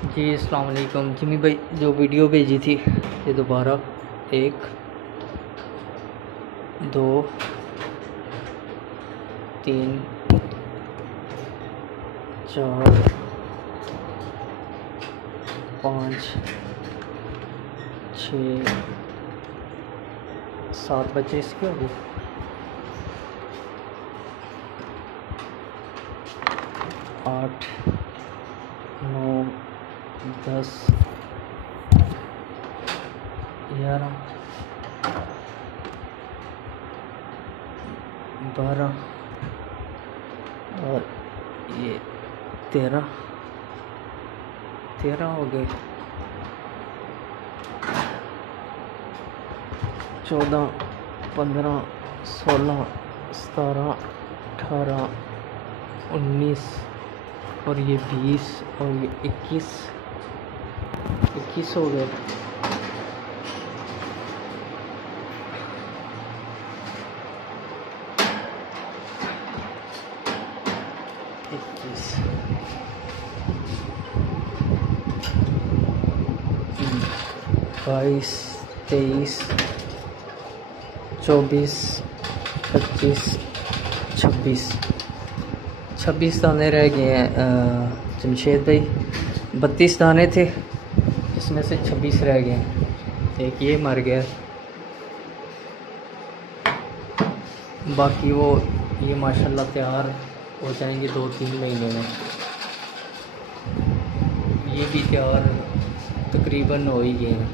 जी अस्सलाम वालेकुम। जिमी भाई जो वीडियो भेजी थी ये दोबारा 1 2 3 4 5 6 7 बच्चे इसके हो गए। 8 9 10 11 12 और ये 13 हो गए। 14 15 16 17 18 19 और ये 20 और ये 21 हो गए। बाईस 23 24 25 26 दाने रह गए हैं जमशेद भाई। 32 दाने थे जिसमें से 26 रह गए। एक ये मर गया, बाकी वो ये माशाल्लाह तैयार हो जाएंगे 2-3 महीने में। ये भी तैयार तकरीबन हो ही गए हैं।